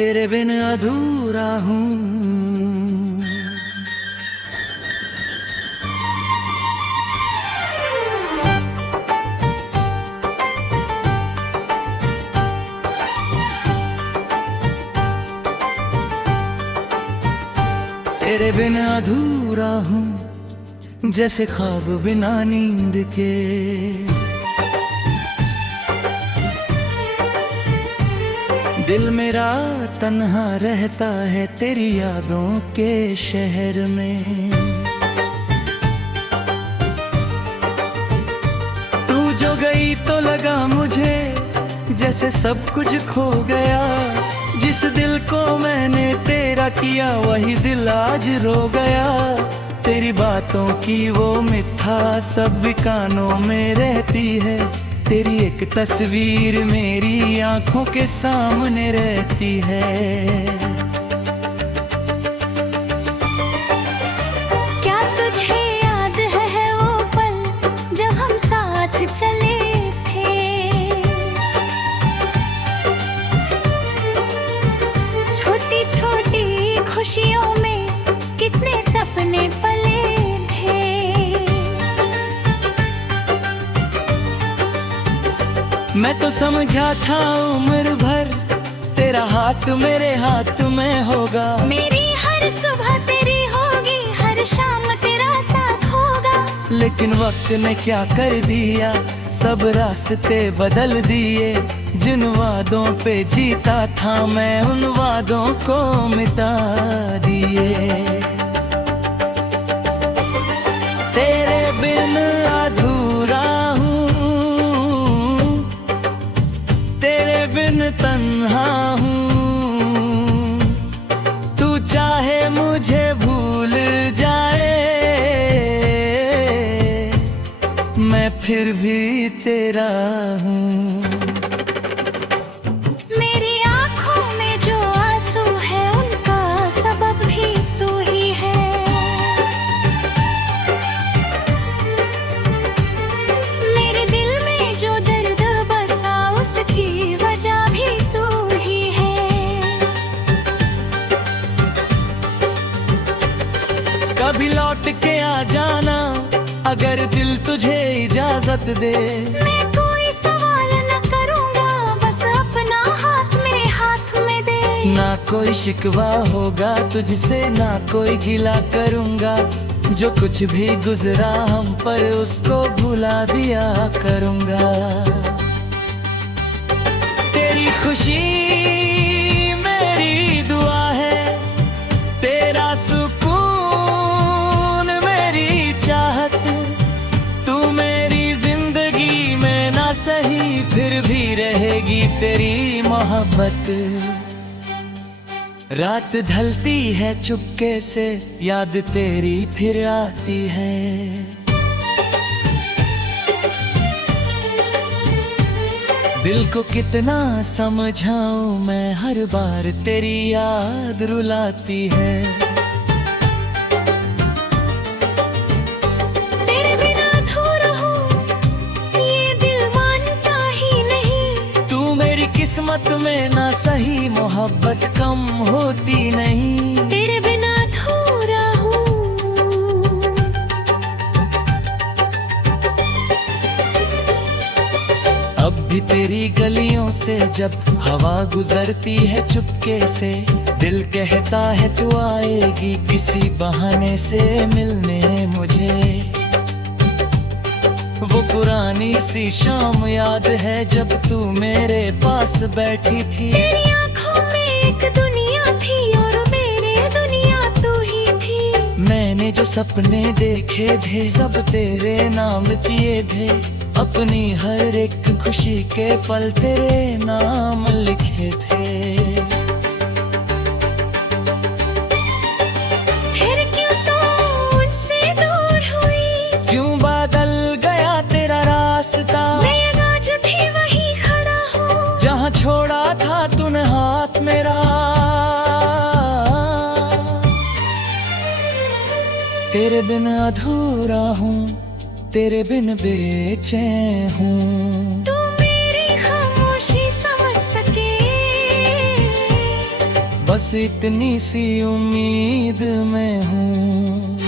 तेरे बिन अधूरा हूँ। तेरे बिन अधूरा हूँ, जैसे ख्वाब बिना नींद के। दिल मेरा तन्हा रहता है तेरी यादों के शहर में। तू जो गई तो लगा मुझे जैसे सब कुछ खो गया। जिस दिल को मैंने तेरा किया वही दिल आज रो गया। तेरी बातों की वो मिठास सब कानों में रहती है। तेरी एक तस्वीर मेरी आंखों के सामने रहती है। क्या तुझे याद है वो पल जब हम साथ चले थे? छोटी छोटी खुशियों में कितने सपने पले थे। मैं तो समझा था उम्र भर तेरा हाथ मेरे हाथ में होगा। मेरी हर सुबह तेरी होगी, हर शाम तेरा साथ होगा। लेकिन वक्त ने क्या कर दिया, सब रास्ते बदल दिए। जिन वादों पे जीता था मैं उन वादों को मिटा दिए। तेरे बिन अधूरा हूँ, तेरे बिन तन्हा हूँ। तू चाहे मुझे भूल जाए, मैं फिर भी तेरा हूँ। मेरी आँखों में जो आंसू है उनका सबब भी तू ही है। मेरे दिल में जो दर्द बसा उसकी वजह भी तू ही है। कभी लौट के आ जाना अगर दिल तुझे इजाजत दे। मैं कोई सवाल न करूँगा, बस अपना हाथ मेरे हाथ में दे। ना कोई शिकवा होगा तुझसे, ना कोई गिला करूँगा। जो कुछ भी गुजरा हम पर उसको भुला दिया करूँगा। तेरी खुशी मेरी दुआ है, तेरा सुकून मेरी चाहत। तू मेरी जिंदगी में ना सही फिर भी रहेगी तेरी मोहब्बत। रात ढलती है चुपके से याद तेरी फिर आती है। दिल को कितना समझाऊं मैं, हर बार तेरी याद रुलाती है। तेरे बिना अधूरा हूँ, ये दिल मानता ही नहीं। तू मेरी किस्मत में ना सही मोहब्बत कम होती नहीं। तेरे बिना अधूरा हूँ। अब भी तेरी गलियों से जब हवा गुजरती है चुपके से, दिल कहता है तू आएगी किसी बहाने से मिलने मुझे। वो पुरानी सी शाम याद है जब तू मेरे पास बैठी थी। तेरी आँखों में एक दुनिया थी और मेरे दुनिया तू ही थी। मैंने जो सपने देखे थे सब तेरे नाम किए थे। अपनी हर एक खुशी के पल तेरे नाम लिखे थे। फिर क्यों तू मुझसे दूर हुई? क्यों बदल गया तेरा रास्ता? मैं आज भी वहीं खड़ा हूँ जहाँ छोड़ा था तूने हाथ मेरा। तेरे बिन अधूरा हूँ, तेरे बिन बेचैन हूँ। तू मेरी खामोशी समझ सके, बस इतनी सी उम्मीद में हूँ।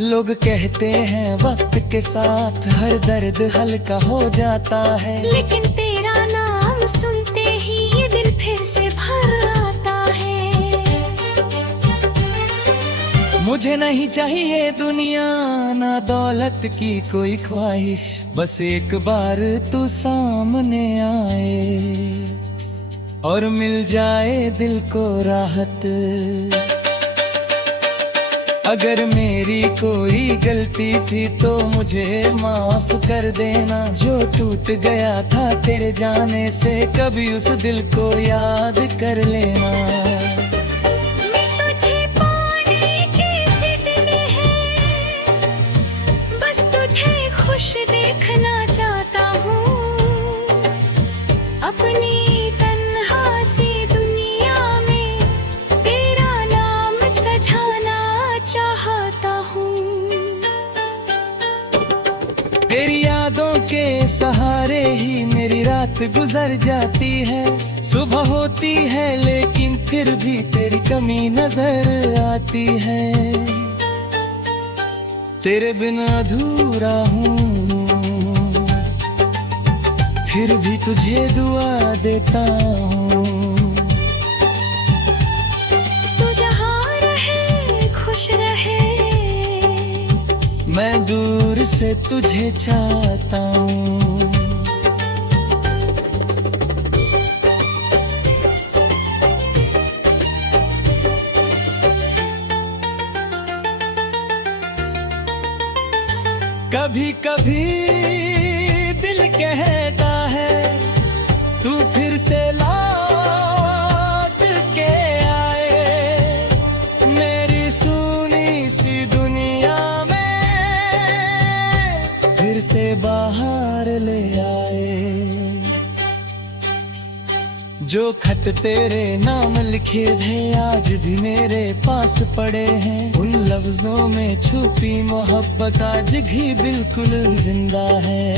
लोग कहते हैं वक्त के साथ हर दर्द हल्का हो जाता है, लेकिन तेरा नाम सुनते ही ये दिल फिर से भर आता है। मुझे नहीं चाहिए दुनिया ना दौलत की कोई ख्वाहिश, बस एक बार तू सामने आए और मिल जाए दिल को राहत। अगर मेरी कोई गलती थी तो मुझे माफ कर देना, जो टूट गया था तेरे जाने से कभी उस दिल को याद कर लेना। मैं तुझे पाने की जिद में है, बस तुझे खुश देखना चाहता हूँ। अपनी तन्हा सी दुनिया में तेरा नाम सजाना चाहता हूँ। तेरी यादों के सहारे ही मेरी रात गुजर जाती है, सुबह होती है लेकिन फिर भी तेरी कमी नजर आती है। तेरे बिन अधूरा हूँ, फिर भी तुझे दुआ देता हूँ। तू जहाँ रहे खुश रहे, मैं दूर से तुझे चाहता हूँ। कभी कभी दिल कहता है तू फिर से लौट के आए, मेरी सुनी सी दुनिया में फिर से बाहर ले आए। जो खत तेरे नाम लिखे थे आज भी मेरे पास पड़े हैं, उन लफ्जों में छुपी मोहब्बत आज भी बिल्कुल जिंदा है।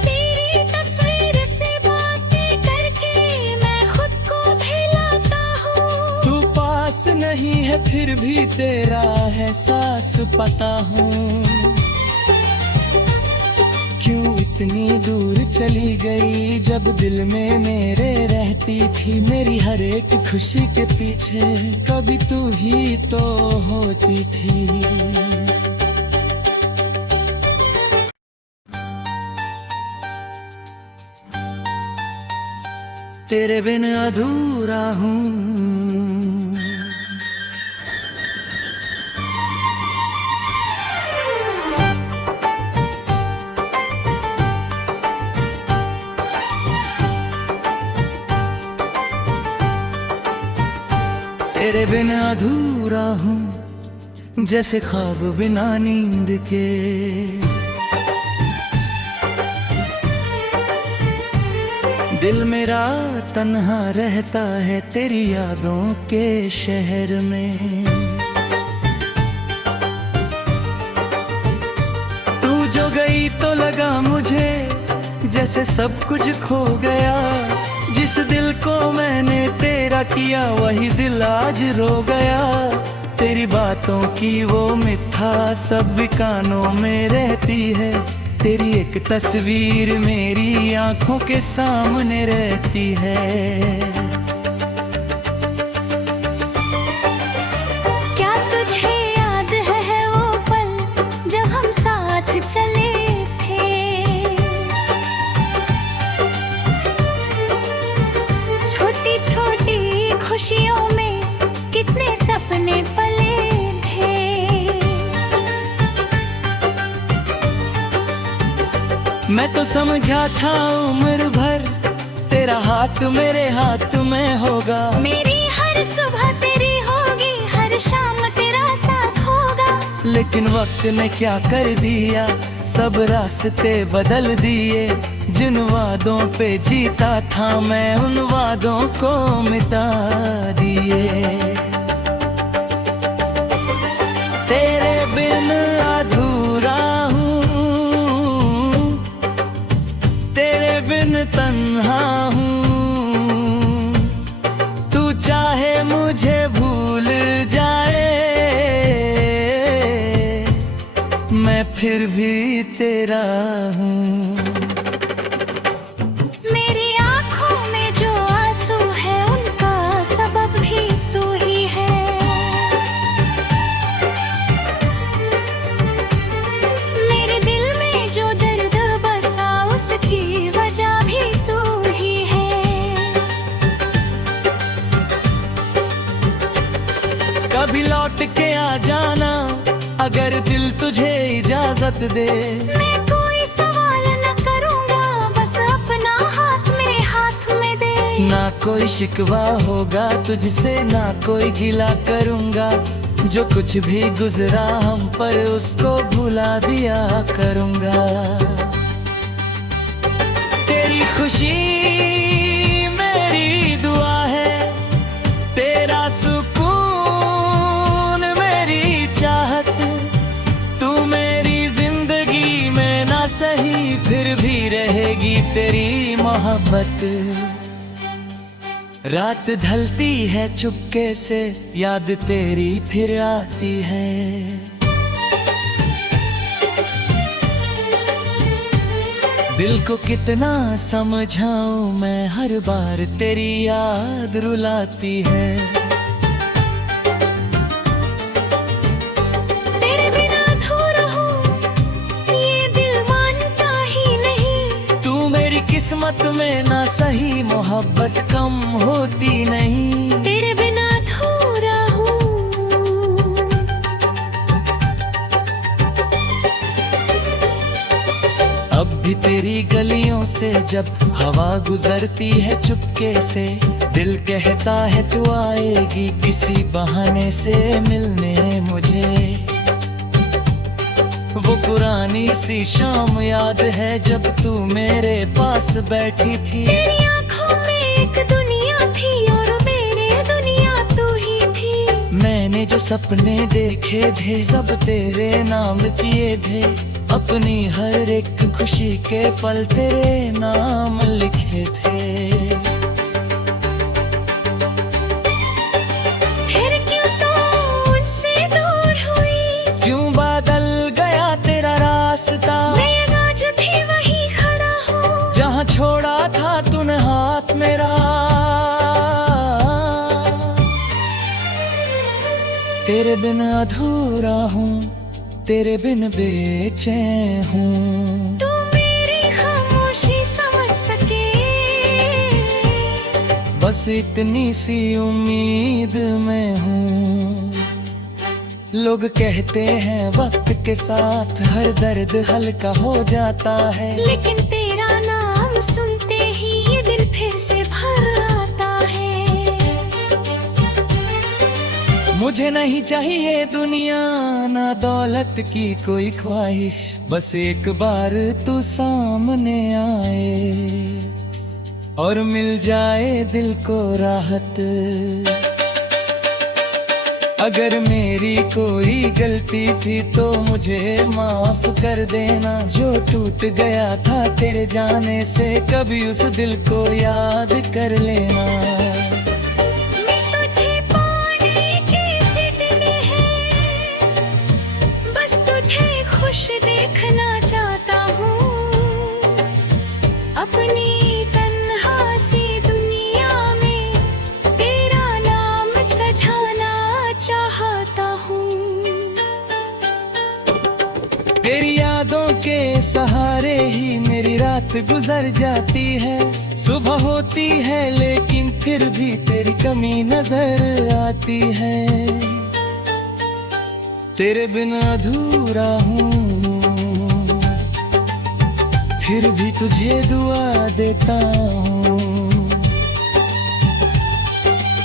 तेरी तस्वीर से बातें करके मैं खुद को भुलाता हूँ। तू पास नहीं है फिर भी तेरा एहसास पता हूँ। क्यों इतनी दूर चली गई जब दिल में मेरे रहती थी, मेरी हर एक खुशी के पीछे कभी तू ही तो होती थी। तेरे बिन अधूरा हूँ, तेरे बिन अधूरा हूँ, जैसे ख्वाब बिना नींद के। दिल मेरा तन्हा रहता है तेरी यादों के शहर में। तू जो गई तो लगा मुझे जैसे सब कुछ खो गया, जिस दिल को मैंने तेरा किया वही दिल आज रो गया। तेरी बातों की वो मिठास सब कानों में रहती है, तेरी एक तस्वीर मेरी आंखों के सामने रहती है। क्या तुझे याद है वो पल जब हम साथ चले थे? छोटी छोटी खुशियों में कितने सपने पले थे। मैं तो समझा था उम्र भर तेरा हाथ मेरे हाथ में होगा, मेरी हर सुबह तेरी होगी, हर शाम तेरा साथ होगा। लेकिन वक्त ने क्या कर दिया, सब रास्ते बदल दिए। जिन वादों पे जीता था मैं उन वादों को मिटा दिए। तेरे बिन अधूरा हूँ, तेरे बिन तन्हा हूँ। भी तेरा हूँ। मेरी आँखों में जो आंसू है उनका सबब भी तू ही है। मेरे दिल में जो दर्द बसा उसकी वजह भी तू ही है। कभी लौट के आ जाना अगर दिल तुझे इजाजत दे। मैं कोई सवाल न करूँगा, बस अपना हाथ मेरे हाथ में दे। ना कोई शिकवा होगा तुझसे, ना कोई गिला करूँगा। जो कुछ भी गुजरा हम पर उसको भुला दिया करूँगा। तेरी खुशी मेरी दुआ है, तेरा सुकून मेरी चाहत। तू मेरी जिंदगी में ना सही फिर भी रहेगी तेरी मोहब्बत। रात ढलती है चुपके से, याद तेरी फिर आती है। दिल को कितना समझाऊं मैं, हर बार तेरी याद रुलाती है। तेरे बिना अधूरा हूँ ये दिल मानता ही नहीं। तू मेरी किस्मत में ना सही, मोहब्बत कम होती नहीं। तेरे बिना अधूरा हूँ। अब भी तेरी गलियों से जब हवा गुजरती है चुपके से, दिल कहता है तू आएगी किसी बहाने से मिलने मुझे। वो पुरानी सी शाम याद है जब तू मेरे पास बैठी थी। तेरी आँखों में एक दुनिया थी और मेरे दुनिया तू ही थी। मैंने जो सपने देखे थे सब तेरे नाम किए थे। अपनी हर एक खुशी के पल तेरे नाम लिखे थे। फिर क्यों तू उनसे दूर हुई? क्यों बदल गया तेरा रास्ता? मैं आज भी वहीं खड़ा हूँ जहाँ छोड़ा था तूने हाथ मेरा। तेरे बिन अधूरा हूँ, तेरे बिन बेचैन हूँ। तू मेरी खामोशी समझ सके, बस इतनी सी उम्मीद में हूँ। लोग कहते हैं वक्त के साथ हर दर्द हल्का हो जाता है, लेकिन तेरा नाम सुनते ही ये दिल फिर से भर आता है। मुझे नहीं चाहिए दुनिया ना दौलत की कोई ख्वाहिश, बस एक बार तू सामने आए और मिल जाए दिल को राहत। अगर मेरी कोई गलती थी तो मुझे माफ कर देना। जो टूट गया था तेरे जाने से कभी उस दिल को याद कर लेना। मैं तुझे पाने की जिद में है, बस तुझे खुश देखना चाहता हूँ। अपनी तन्हा सी दुनिया में तेरा नाम सजाना चाहता हूँ। तेरी यादों के सहारे ही मेरी रात गुजर जाती है। सुबह होती है लेकिन फिर भी तेरी कमी नजर आती है। तेरे बिन अधूरा हूँ, फिर भी तुझे दुआ देता हूँ।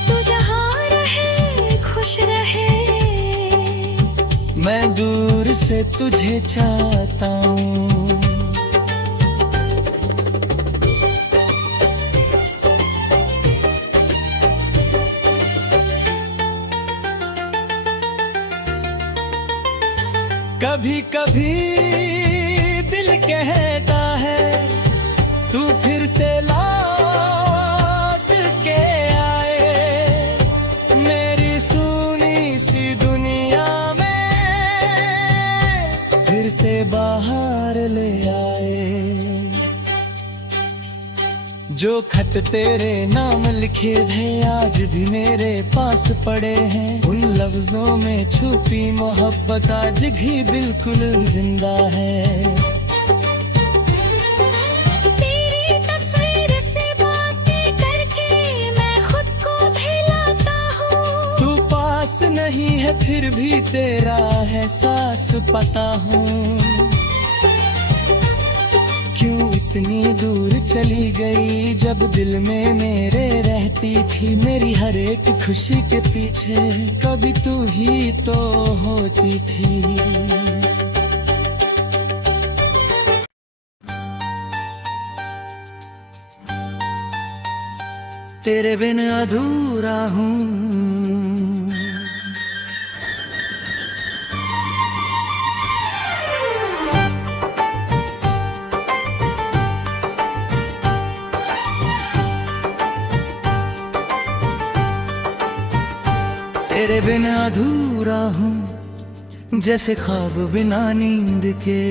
तू जहाँ रहे खुश रहे, मैं दूर से तुझे चाहता हूँ। कभी कभी दिल कहता है तू फिर से लौट के आए मेरी सुनी सी दुनिया में। फिर से से बाहर ले आए। जो खत तेरे नाम लिखे थे आज भी मेरे पास पड़े हैं। उन लफ्जों में छुपी मोहब्बत आज भी बिल्कुल जिंदा है। तेरी तस्वीर से बातें करके मैं खुद को भुलाता हूँ। तू पास नहीं है फिर भी तेरा एहसास पाता हूँ। क्यों इतनी दूर चली गई जब दिल में मेरे रहती थी। मेरी हर एक खुशी के पीछे कभी तू ही तो होती थी। तेरे बिन अधूरा हूँ। तेरे बिना अधूरा हूँ जैसे ख्वाब बिना नींद के।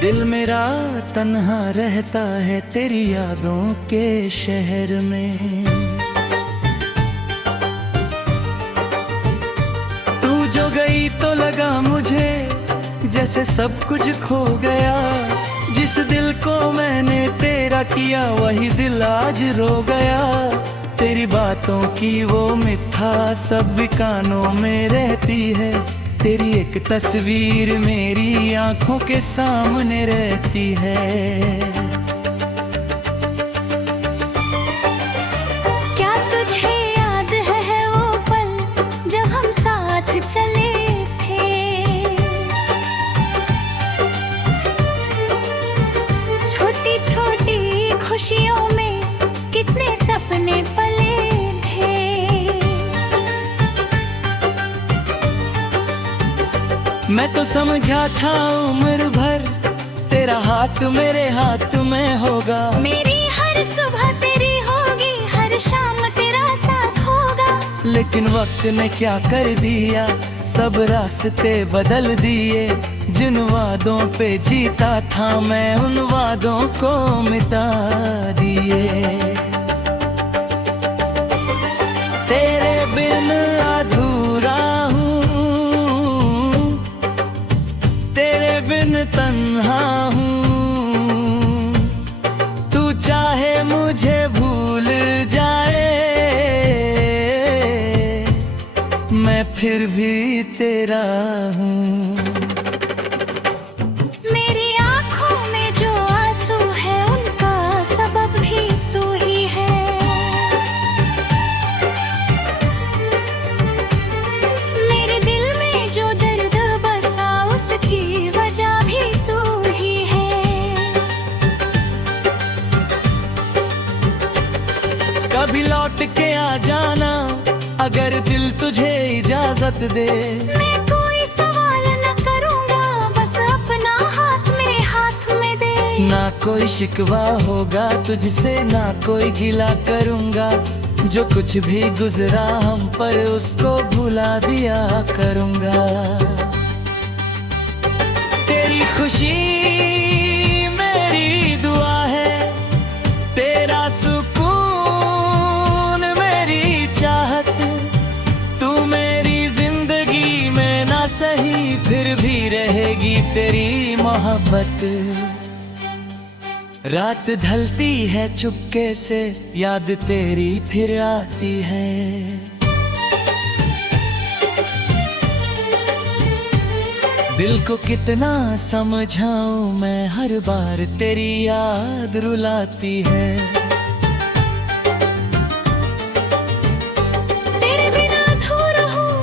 दिल मेरा तन्हा रहता है तेरी यादों के शहर में। तू जो गई तो लगा मुझे जैसे सब कुछ खो गया। जिस दिल को मैंने तेरा किया वही दिल आज रो गया। तेरी बातों की वो मिठास सब कानों में रहती है। तेरी एक तस्वीर मेरी आंखों के सामने रहती है। क्या तुझे याद है वो पल जब हम साथ चले थे। छोटी छोटी खुशियों में कितने सपने पले थे। मैं तो समझा था उम्र भर तेरा हाथ मेरे हाथ में होगा। मेरी हर सुबह तेरी होगी, हर शाम तेरा साथ होगा। लेकिन वक्त ने क्या कर दिया, सब रास्ते बदल दिए। जिन वादों पे जीता था मैं उन वादों को मिटा दिए। तेरे बिन अधूरा हूँ, तेरे बिन तन्हा हूँ। तू चाहे मुझे भूल जाए मैं फिर भी तेरा हूँ। मेरी आँखों में जो आंसू है उनका सबब भी तू ही है। मेरे दिल में जो दर्द बसा उसकी वजह भी तू ही है। कभी लौट के आ जाना अगर दिल तुझे इजाजत दे। मैं कोई सवाल न करूँगा, बस अपना हाथ मेरे हाथ में दे। ना कोई शिकवा होगा तुझसे, ना कोई गिला करूँगा। जो कुछ भी गुजरा हम पर उसको भुला दिया करूँगा। तेरी खुशी मेरी दुआ है, तेरा सुकून मेरी चाहत। तू मेरी जिंदगी में ना सही फिर भी रहेगी तेरी मोहब्बत। रात ढलती है चुपके से याद तेरी फिर आती है। दिल को कितना समझाऊं मैं, हर बार तेरी याद रुलाती है। तेरे बिना अधूरा हूँ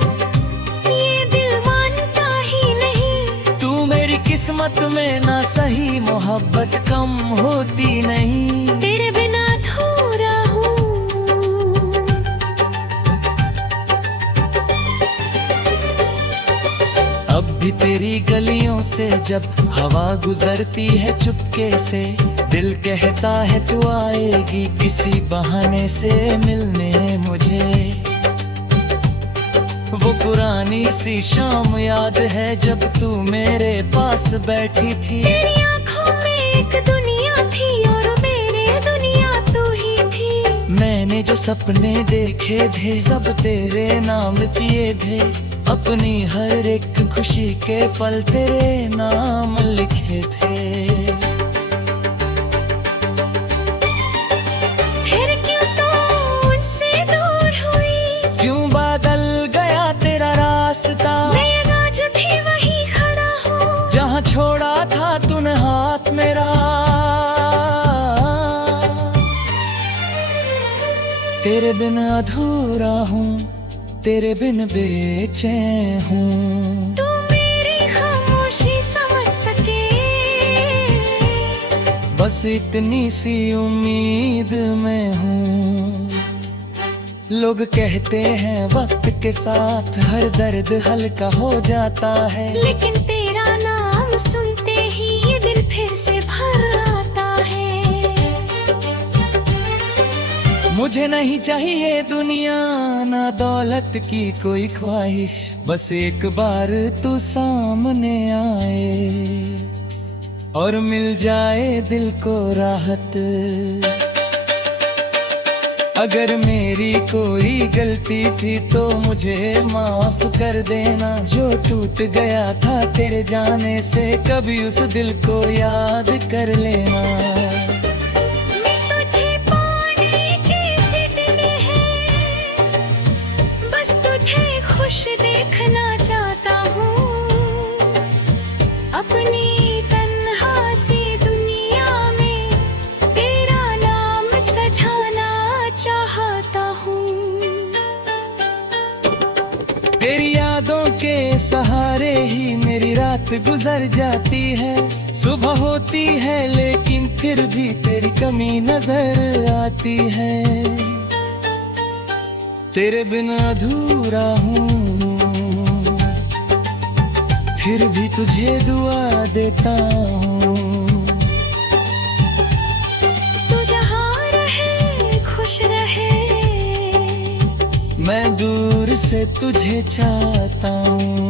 ये दिल मानता ही नहीं। तू मेरी किस्मत में ना सही मोहब्बत कम होती नहीं। तेरे बिना अधूरा हूँ। अब भी तेरी गलियों से जब हवा गुजरती है चुपके से, दिल कहता है तू आएगी किसी बहाने से मिलने मुझे। वो पुरानी सी शाम याद है जब तू मेरे पास बैठी थी। तेरी आंखों में एक दुनिया थी और मेरे दुनिया तू ही थी। मैंने जो सपने देखे थे सब तेरे नाम किए थे। अपनी हर एक खुशी के पल तेरे नाम लिखे थे। फिर क्यों तू उनसे दूर हुई? क्यों बदल गया तेरा रास्ता? मैं आज भी वहीं खड़ा हूँ जहाँ छोड़ा था तूने हाथ मेरा। तेरे बिन अधूरा हूँ, तेरे बिन बेचैन हूँ। तू मेरी खामोशी समझ सके, बस इतनी सी उम्मीद में हूँ। लोग कहते हैं वक्त के साथ हर दर्द हल्का हो जाता है, लेकिन तेरा नाम सुनते ही ये दिल फिर से भर आता है। मुझे नहीं चाहिए दुनिया ना दौलत की कोई ख्वाहिश, बस एक बार तू सामने आए और मिल जाए दिल को राहत। अगर मेरी कोई गलती थी तो मुझे माफ कर देना। जो टूट गया था तेरे जाने से कभी उस दिल को याद कर लेना। मैं तुझे पाने की जिद में है, बस तुझे खुश देखना चाहता हूँ। अपनी तन्हा सी दुनिया में तेरा नाम सजाना चाहता हूँ। तेरी यादों के सहारे ही मेरी रात गुजर जाती है। सुबह होती है लेकिन फिर भी तेरी कमी नजर आती है। तेरे बिन अधूरा हूँ, फिर भी तुझे दुआ देता हूँ। तू जहाँ रहे खुश रहे, मैं दूर से तुझे चाहता हूँ।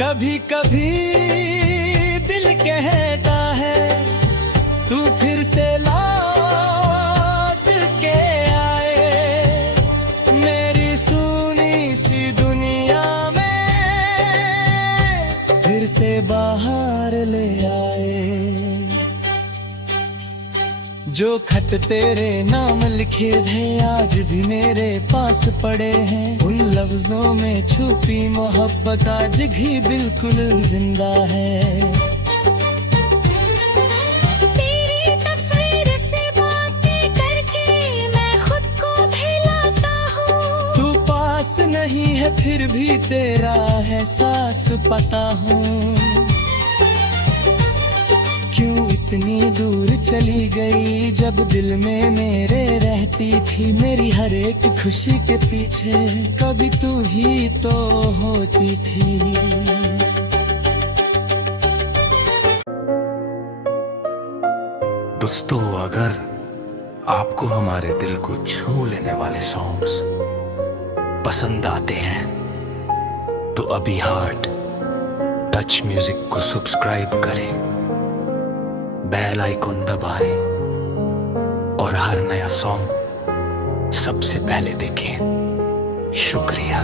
कभी कभी दिल कहता है तू फिर से लौट के आए मेरी सुनी सी दुनिया में, फिर से बाहर ले आए। जो खत तेरे नाम लिखे थे आज भी मेरे पास पड़े हैं। उन लफ्जों में छुपी मोहब्बत आज भी बिल्कुल जिंदा है। तेरी तस्वीर से बातें करके मैं खुद को भुलाता हूँ। तू पास नहीं है फिर भी तेरा एहसास पता हूँ। क्यों इतनी दूर चली गई जब दिल में मेरे रहती थी। मेरी हर एक खुशी के पीछे कभी तू ही तो होती थी। दोस्तों, अगर आपको हमारे दिल को छू लेने वाले सॉन्ग्स पसंद आते हैं तो अभी हार्ट टच म्यूजिक को सब्सक्राइब करें, बेल आइकॉन दबाएं और हर नया सॉन्ग सबसे पहले देखें। शुक्रिया।